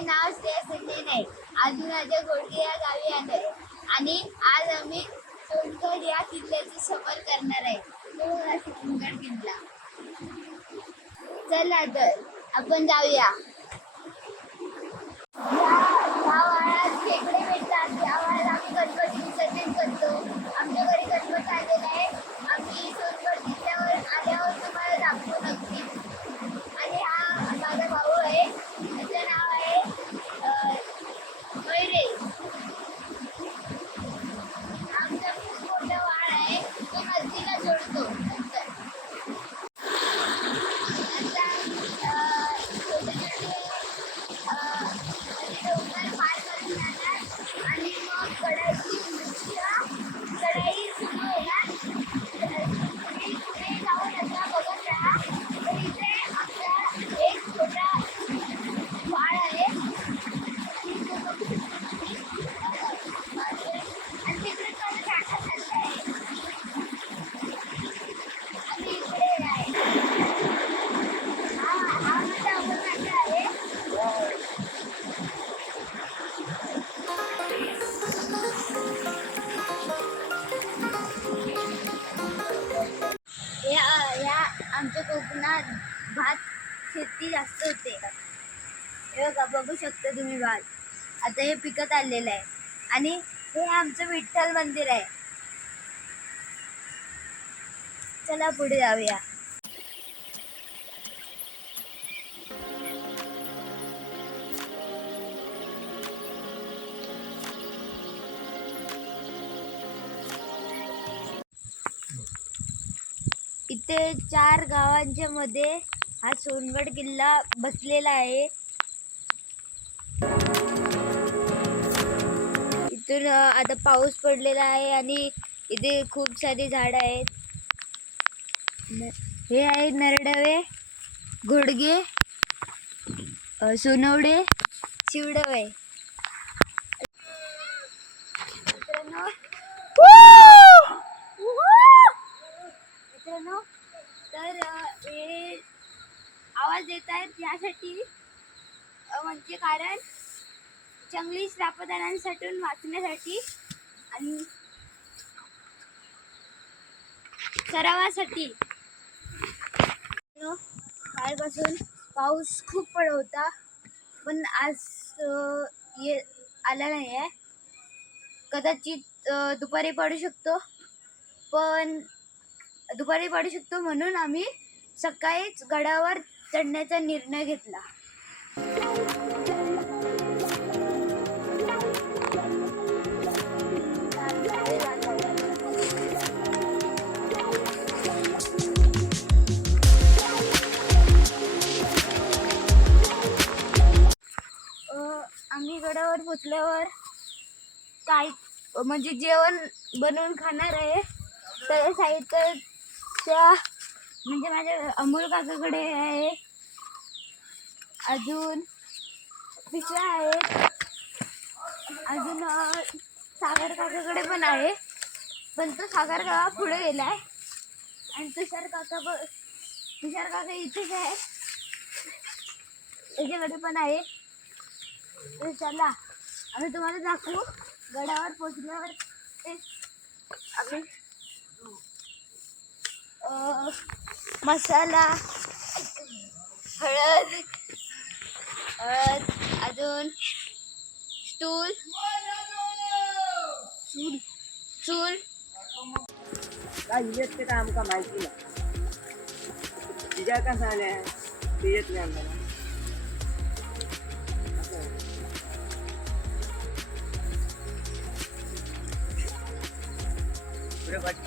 माझे नाव श्रेया संजय नाईक. आज माझ्या गोडगे या गावी आलोय आणि आज आम्ही सोनगड या किल्ल्याची सफर करणार आहे. तो हा सोनगड किल्ला. चला तर आपण जाऊया. या वाळात खेकडे भेटतात. या वाळात आम्ही गणपती विसर्जन करतो. आमच्या घरी गणपती आलेला आहे. आम्ही सोनगड किल्ल्यावर आल्यावर तुम्हाला दाखवू नक्की. आणि हा माझा भाऊ आहे. त्याचं नाव आहे मैरे. आमचा खूप मोठा वाळ आहे. तो नदीला जोडतो. नंतर छोटे डोंगर पार करून जाणार आणि मग कढईची कढई सुरू होणार. तुम्ही पुढे जाऊन आता बघत राहा. तर इथे आपला एक छोटा वाळ आहे आणि तिकडे तो टाका चाललाय आणि इकडे आहे. हा माझा अमरनाथ आहे. या आमच्या कोकणात भात शेती जास्त होते. हे बघा, बघू शकता तुम्ही भात. आता हे पिकत आलेलं आहे आणि हे आमचं विठ्ठल मंदिर आहे. चला पुढे जाऊया. इथे 4 गावांच्या मध्ये हा सोनगड किल्ला बसलेला आहे. इथून आता पाऊस पडलेला आहे आणि इथे खूप सारी झाडं आहेत. हे आहे नरडवे, घोडगे, सोनवडे, शिवडवे. मित्रांनो, तर हे आवाज येत आहेत यासाठी म्हणजे कारण जंगली श्रापदानांसाठी वाचण्यासाठी आणि सरावासाठी. कालपासून पाऊस खूप पडत होता पण आज आला नाही आहे. कदाचित दुपारी पडू शकतो म्हणून आम्ही सकाळीच गडावर चढण्याचा निर्णय घेतला. आम्ही गडावर पोचल्यावर काही म्हणजे जेवण बनवून खाणार आहे. तर साहित्य त्या म्हणजे माझ्या अमोल काकाकडे आहे. अजून पिशव्या आहेत. अजून सागर काकाकडे पण आहे पण तो सागर काका पुढे गेलाय आणि तुषार काका इथेच आहे. त्याच्याकडे पण आहे. तर चला आम्ही तुम्हाला दाखवू गडावर पोचल्यावर. आम्ही मसाला, हळद, अजून चूल काय येत ते काय आमका माहिती नाही. तिच्या कसं आल्या ते येत नाही आम्हाला.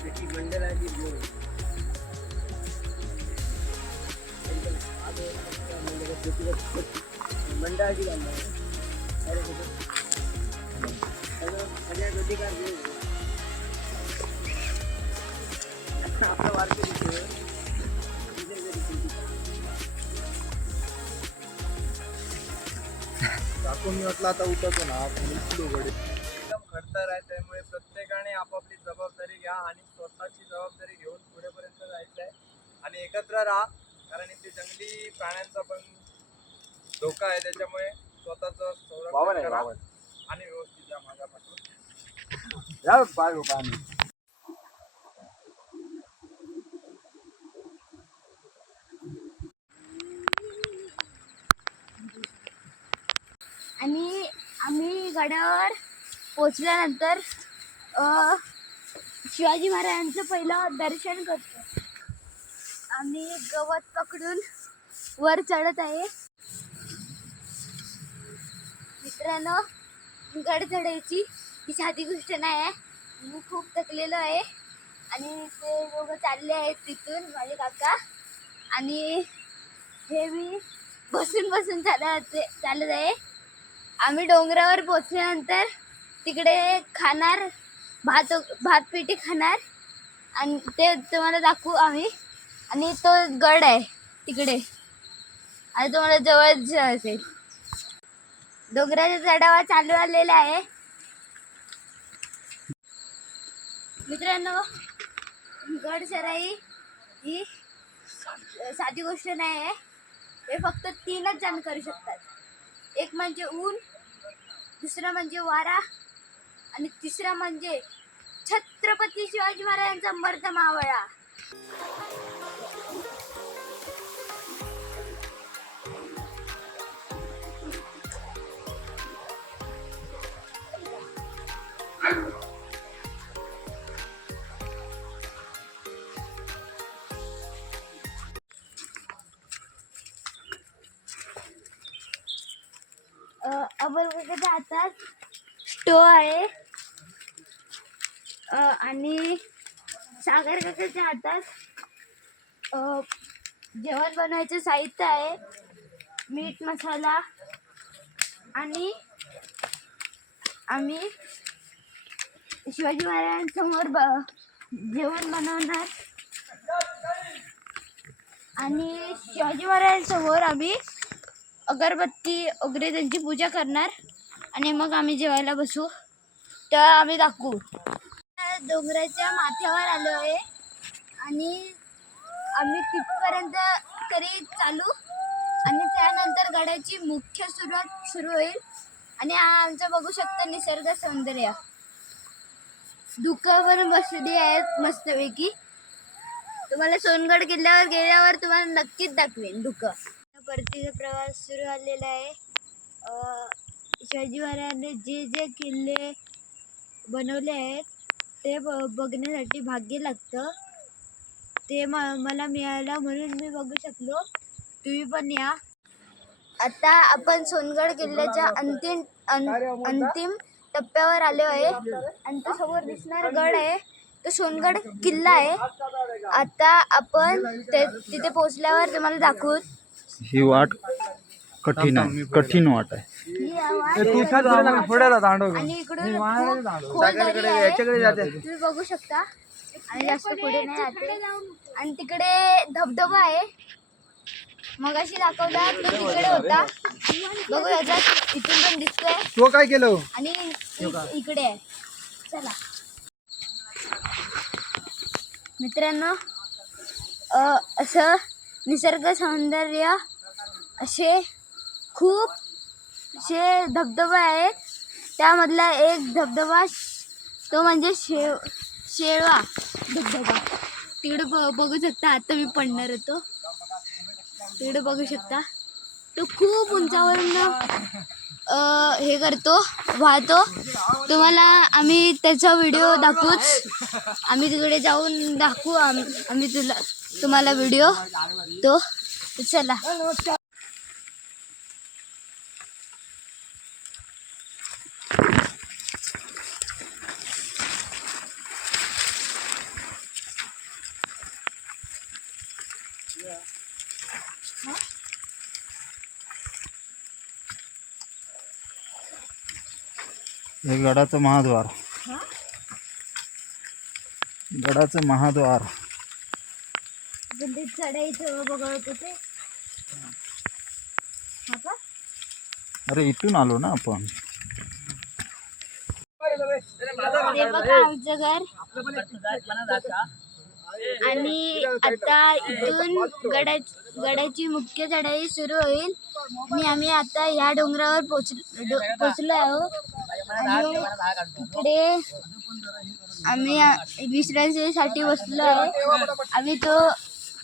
पेटी मंडळाची घेऊन मंडळाची सगळ्या प्रतिकार घेऊन आपलं वारकरी टाकून मी म्हटलं आता उठतो ना आपण गडे एकदम खडतर आहे. त्यामुळे प्रत्येकाने आपापली जबाबदारी घ्या आणि स्वतःची जबाबदारी घेऊन पुढेपर्यंत जायचं आहे आणि एकत्र राहा. कारण इथे जंगली प्राण्यांचा पण धोका आहे. त्याच्यामुळे स्वतःचं संरक्षण करा आणि व्यवस्थित या माझ्यापासून. आणि आम्ही गडावर पोचल्यानंतर शिवाजी महाराजांचं पहिलं दर्शन करतो. आम्ही गवत पकडून वर चढत आहे. मित्रांनो, गड चढायची ही साधी गोष्ट नाही आहे. मी खूप थकलेलो आहे आणि ते दोघं चालले आहेत तिथून, माझे काका. आणि हे मी बसून बसून चालत आहे. आम्ही डोंगरावर पोचल्यानंतर तिकडे खाणार भातपेटी खाणार आणि ते तुम्हाला दाखवू आम्ही. आणि तो गड आहे तिकडे आणि तुम्हाला जवळ असेल. डोंगराचा चढावा चालू आलेला आहे. मित्रांनो, गड चढाई ही साधी गोष्ट नाही आहे. हे फक्त 3च जण करू शकतात. एक म्हणजे ऊन, दुसरा म्हणजे वारा आणि तिसरा म्हणजे छत्रपती शिवाजी महाराजांचा मर्द मावळा. अमोलकाकाच्या हातात स्टो आहे आणि सागर काकाच्या हातात जेवण बनवायचं साहित्य आहे. मीठ, मसाला. आणि आम्ही शिवाजी महाराजांसमोर जेवण बनवणार आणि शिवाजी महाराजांसमोर आम्ही अगरबत्ती वगैरे त्यांची पूजा करणार आणि मग आम्ही जेवायला बसू. तर आम्ही दाखवू. डोंगराच्या माथ्यावर आलो आहे आणि आम्ही तिथपर्यंत तरी चालू आणि त्यानंतर गडाची मुख्य सुरुवात सुरू होईल. आणि आमचं बघू शकता निसर्ग सौंदर्य. धुकं पण बसली आहेत मस्तपैकी. तुम्हाला सोनगड किल्ल्यावर गेल्यावर तुम्हाला नक्कीच दाखवेन धुकं. परतीचा प्रवास सुरू झालेला आहे. शिवाजी महाराजांनी जे जे किल्ले बनवले आहेत ते बघण्यासाठी भाग्य लागतं. ते मला मिळालं म्हणून मी बघू शकलो. तुम्ही पण या. आता आपण सोनगड किल्ल्याच्या अंतिम टप्प्यावर आलो आहे आणि तो समोर दिसणारा गड आहे तो सोनगड किल्ला आहे. आता आपण तिथे पोहोचल्यावर तुम्हाला दाखवू. ही वाट कठीण आहे, कठीण वाट आहे. आणि इकडून खोल दरी आहे. तुम्ही बघू शकता आणि जास्त पुढे नाही जाते. आणि तिकडे धबधबा आहे. मगाशी दाखवला तो तिकडे होता. बघू याचा इथून पण दिसतोय. तो काय केलं आणि इकडे आहे. चला मित्रांनो, असं निसर्ग सौंदर्य असे खूप असे धबधबे आहेत. त्यामधला एक धबधबा तो म्हणजे शेळवा धबधबा. तिकडे बघू शकता. आता मी पडणार होतो. तिकडे बघू शकता. तो खूप उंचावरून हे करतो, वाहतो. तुम्हाला आम्ही त्याचा व्हिडिओ दाखवूच. आम्ही तिकडे जाऊन दाखवू आम्ही तुम्हाला व्हिडिओ तो. चला. हे गडाचं महाद्वार. गडाचं महाद्वार. ते चढायचं बघत होते. अरे इथून आलो ना आपण. हे बघा आमचं घर. आणि आता इथून गडाची मुख्य चढाई सुरू होईल आणि आम्ही आता या डोंगरावर पोचलो आहोत आणि इकडे आम्ही विश्रांतीसाठी बसलो आहे. आम्ही तो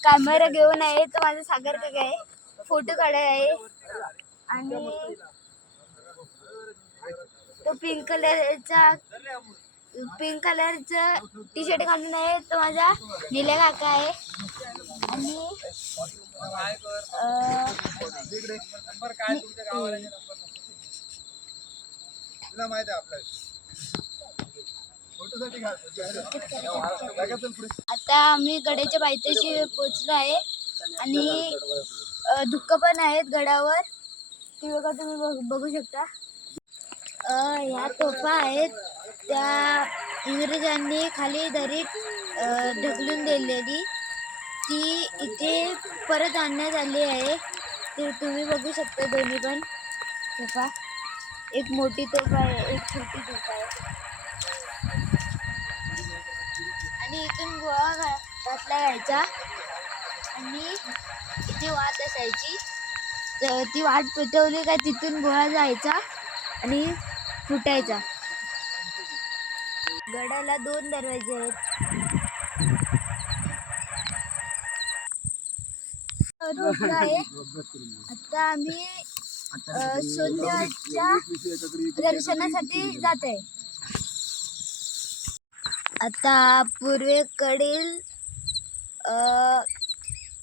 कॅमेरा घेऊन आहे, तो माझा सागर काका आहे, फोटो काढाय आहे. आणि तो पिंक कलरचा टी शर्ट घालून आहे, तो माझा निल्या काका आहे. आणि तुला माहित आहे आपल्याला आता आम्ही गडाच्या पायथ्याशी पोचलो आहे आणि धुक्क पण आहेत गडावर, ती बघा तुम्ही बघू शकता. ह्या तोफा आहेत त्या इंग्रजांनी खाली दरीत ढकलून दिलेली, ती इथे परत आणण्यात आली आहे. ते तुम्ही बघू शकता दोन्ही पण तोफा, एक मोठी तोफ आहे, एक छोटी तोफ आहे. आणि इथून गोळा घातला जायचा आणि इथे वाट असायची, तर ती वाट पेटवली का तिथून गोळा जायचा आणि फुटायचा. गडाला 2 दरवाजे आहेत. आहे आता आम्ही सोन्याच्या दर्शनासाठी जात आहे. आता पूर्वेकडील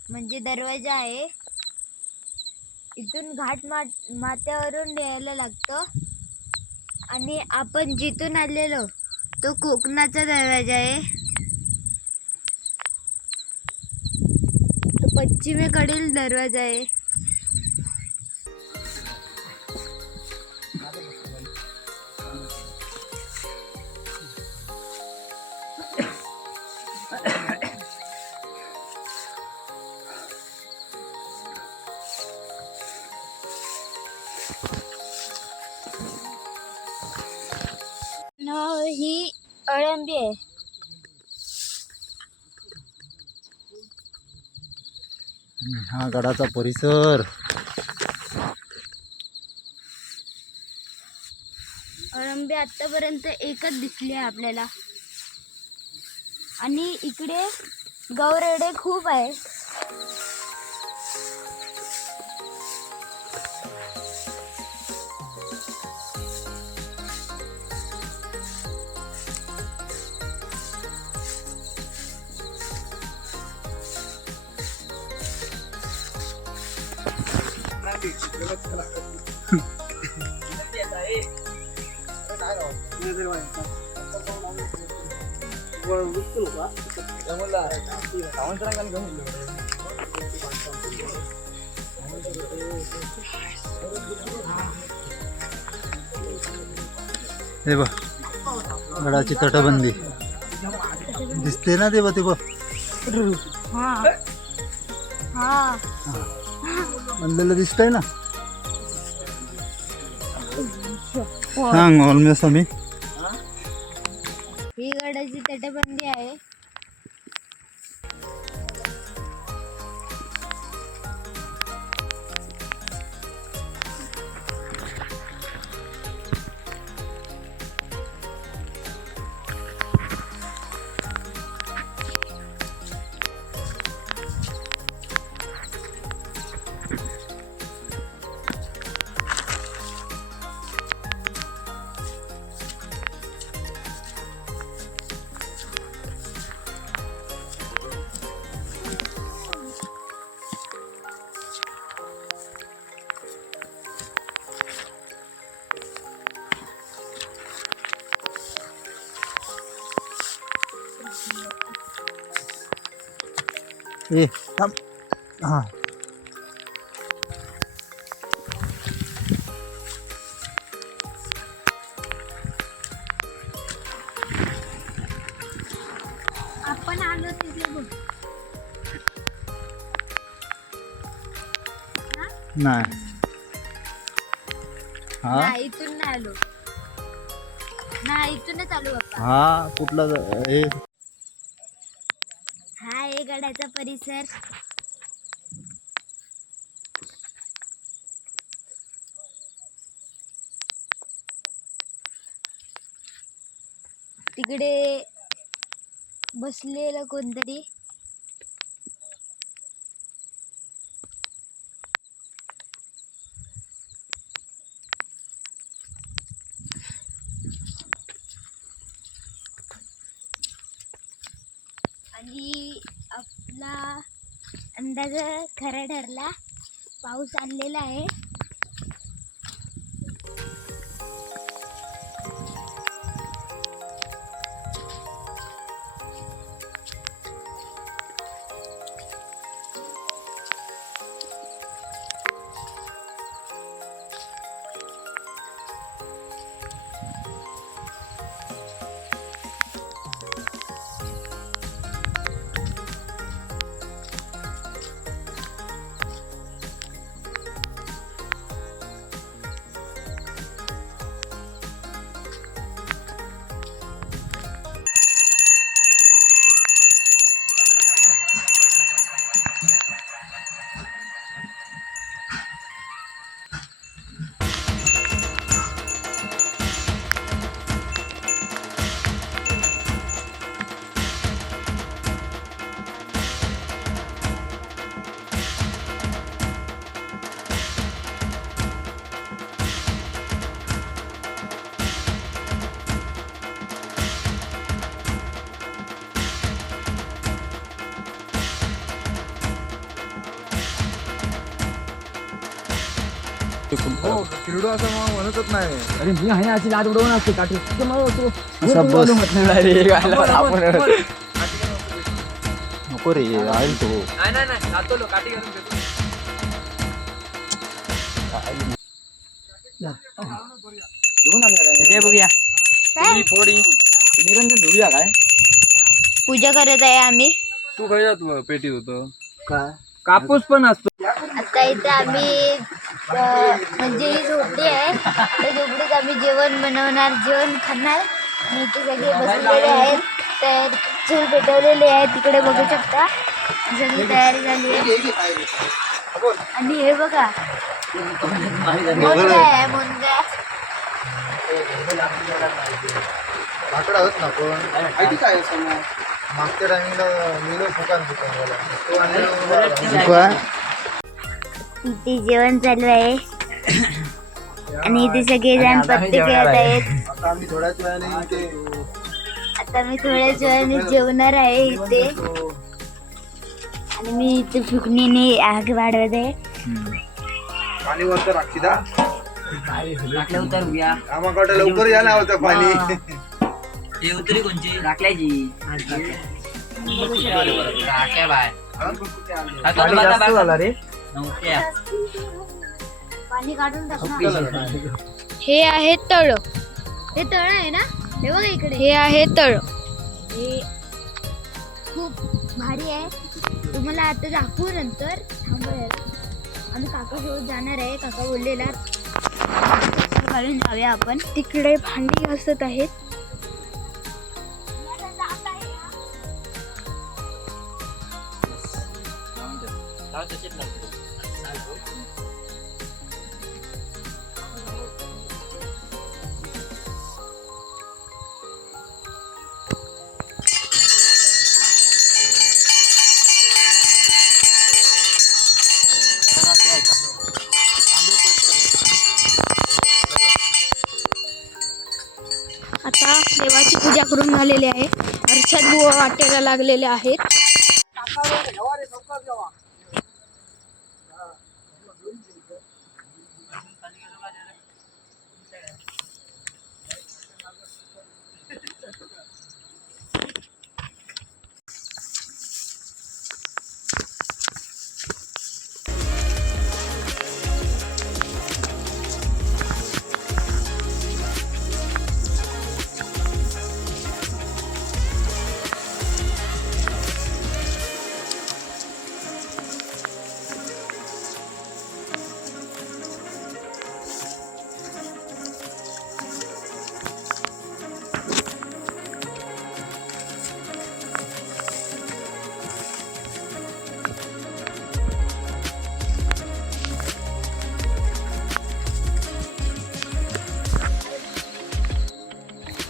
म्हणजे दरवाजा आहे, इथून घाट माथ्यावरून यायला लागतं. आणि आपण जिथून आलेलो तो कोकणाचा दरवाजा आहे, तो पश्चिमेकडील दरवाजा आहे. ही अळंबी आहे. हा गडाचा परिसर. अळंबी आतापर्यंत एकच दिसली आहे आपल्याला. आणि इकडे गौरेडे खूप आहे. हे बघ गडाची तटबंदी दिसते ना, ते बघ ते बघ बनलेलं दिसतंय ना. सांग ऑलमोस्ट आम्ही ही गडाची तटबंदी आहे. ए थांब. हा आपण आलो तिथे बघ. नाही. हा नाही, इथून नाही आलो. नाही, इथूनच आलो बाप्पा. हा कुठला हे गडाचा परिसर. तिकडे बसलेलं कोणतरी. आणि आपला अंदाज खरा ठरला. पाऊस आलेला आहे. हो किरडो असं मग म्हणतच नाही. अरे मी आहे अशी लाट उडवून असते काठी नको रे राहील तो. नाही नाही नाही जातो लो काठी घालून घेतो. बघूया काय थोडी निरंजन धुऊया काय. पूजा करत आहे आम्ही. तू काय जातो पेटीत होतं काय कापूस पण असतो. आता इथे आम्ही म्हणजे ही झोपडी आहे. त्या झोपडीत आम्ही जेवण बनवणार, जेवण खाणार. आणि इथे सगळे बसलेले आहेत. तर चूल पेटवलेले आहे तिकडे बघू शकता. सगळी तयारी झाली आहे. आणि हे बघा मुनगा आहे मुनगा. लाकडं होत ना पण मागच्या टायमिंगला मिलो फुकान इथे जेवण चालू आहे. आणि इथे सगळे जण पत्ते खेळत आहेत. आता आम्ही थोड्याच वेळाने इथे आता मी थोड्याच वेळाने जेवणार आहे इथे. आणि मी इथे फुकणीने आग वाढवत आहे. पाणी वरतं राक्षीदा उतरूया आम्हाला लवकर या ना होतं पाणी. हे उतरी कोणची राखल्याची राख्या बाय झाला रे. पाणी काढून टाकणार. हे आहे तळ. हे तळ आहे ना. हे बघा इकडे हे आहे तळ. हे खूप भारी आहे. तुम्हाला आता दाखवू नंतर. थांबूया आम्ही काकासोबत जाणार आहे. काका बोललेला घालून जाऊया आपण. तिकडे भांडी घासत आहेत. आता देवाची पूजा करून झालेली आहे. अर्चक बुवा वाटेला लागलेले आहेत.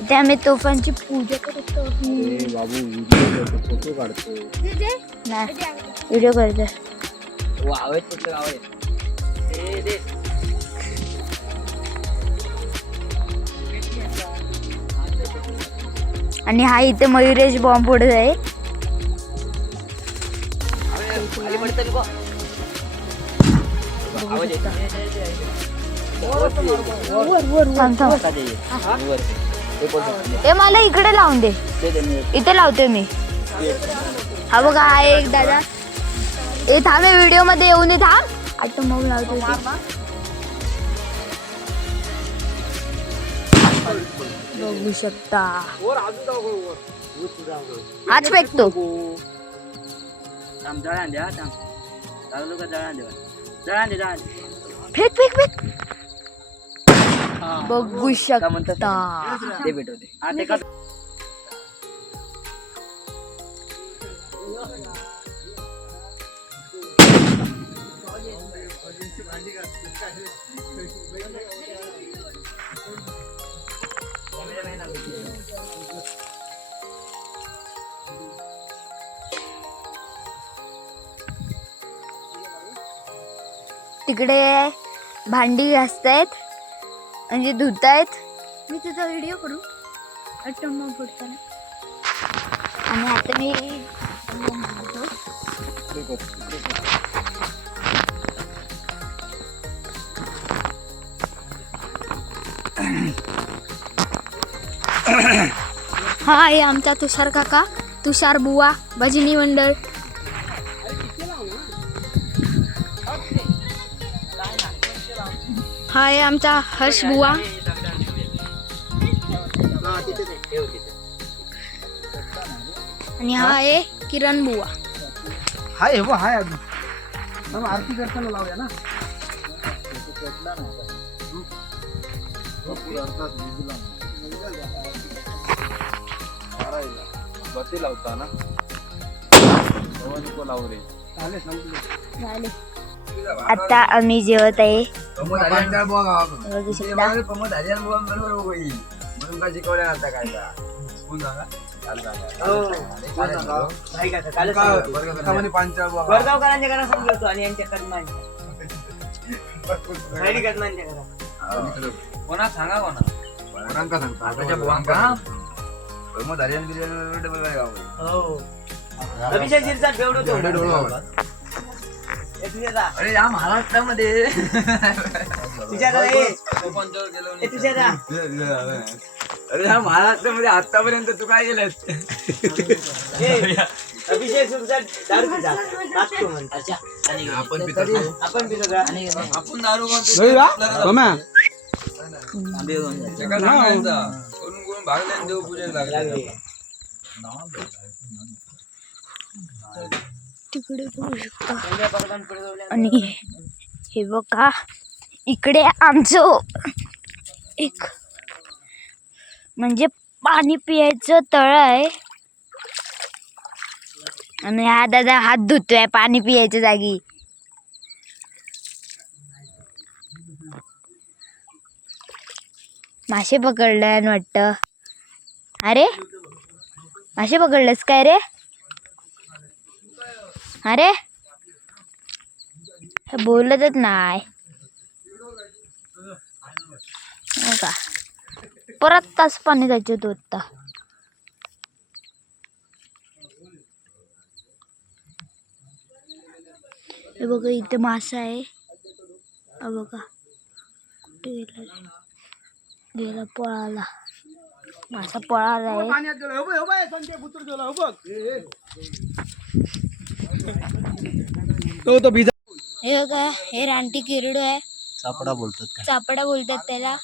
इथे आम्ही तोफांची पूजा करतो. बाबू फोटो काढतो. नाही व्हिडिओ करतो. आवाज कुठलं आवाज आणि हा इथे मयुरेश बॉम्ब फोडत आहे. थांब, थांब. ए मला इकडे लावून दे. इथे लावते मी. हा बघा हा एक दादा. ए थांब व्हिडिओ मध्ये येऊन दे. थांब आता मग लावतो. बघू शकता हाच फेकतो. जळान द्या लागलो का जळान द्या जळान दे फेक फेक फेक. बघू शकता. ते भेटवते हा ते का तिकडे भांडी घासतायत म्हणजे धुतायत. मी तुझा व्हिडिओ करू अट्टम फुटताना. आणि आता मी हा आहे आमचा तुषार काका, तुषार बुवा, भजनी मंडळ. हा आहे आमचा हर्ष बुवा. आणि हा आहे किरण बुवा. हाय हो हाय अजून आरती करताना लावूया ना. बत्ती लावता ना लावू रे. झाले. आता आम्ही जेवत आहे. बघू शकता. वडगावकरांच्या घरा समजतो आणि यांच्या कदमांच्या कोणा सांगा अभिषेक शिरसाट बेवडो. अरे या महाराष्ट्रामध्ये अरे या महाराष्ट्रामध्ये आतापर्यंत तू काय केलं. अभिषेक शिरसाट आपण दारू भागल्या देव पूजेला लागले. तिकडे बघू शकता. आणि हे बघा इकडे आमचं एक म्हणजे पाणी पियायचं तळ आहे. आणि हा दादा हात धुतोय पाणी पियायच्या जागी. मासे पकडलं वाटतं. अरे मासे पकडलंस काय रे. अरे बोलतच नाही का. परत तास पाणी जायचं होतं आता. हे बघा इथे मासा आहे. हा बघा कुठे गेला गेला पळाला. मासा पळाला आहे. हे बघा हे रानटी किरडू आहे. चापडा बोलतात काय. चापडा बोलतात त्याला.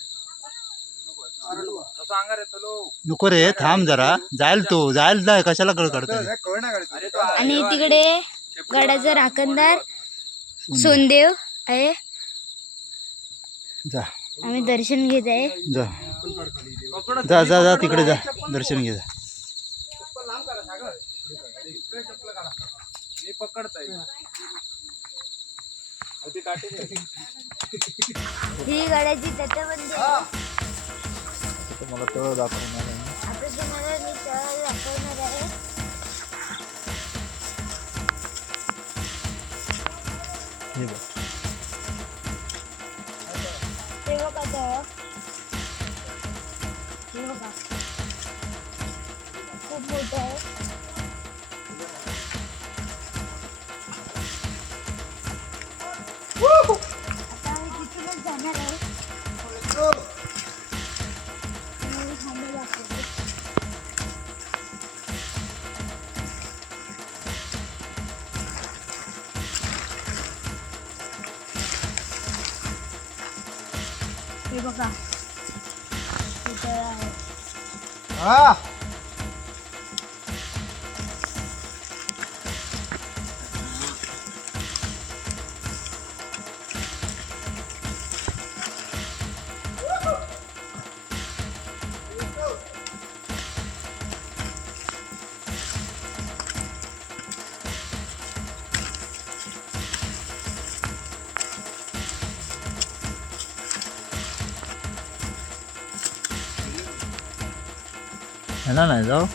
नको रे थांब जरा. जाईल नाही कशाला काढतो. आणि तिकडे गडाचा राखणदार सोनदेव आहे. जा आम्ही दर्शन घेत आहे. जा जा जा जा तिकडे जा दर्शन घे. ही गडाची तटबंदी आहे. तुम्हाला तळ दाखवणार आहे. आता तुम्हाला मी तळ दाखवणार आहे. हे बघ. हे बघा तळ. हे बघा खूप मोठं आहे. आता आम्ही तिथूनच जाणार आहे. तुम्हाला थांबा दाखवते. हे बघा हे तळ आहे. हा ह्याला नाही जाऊ.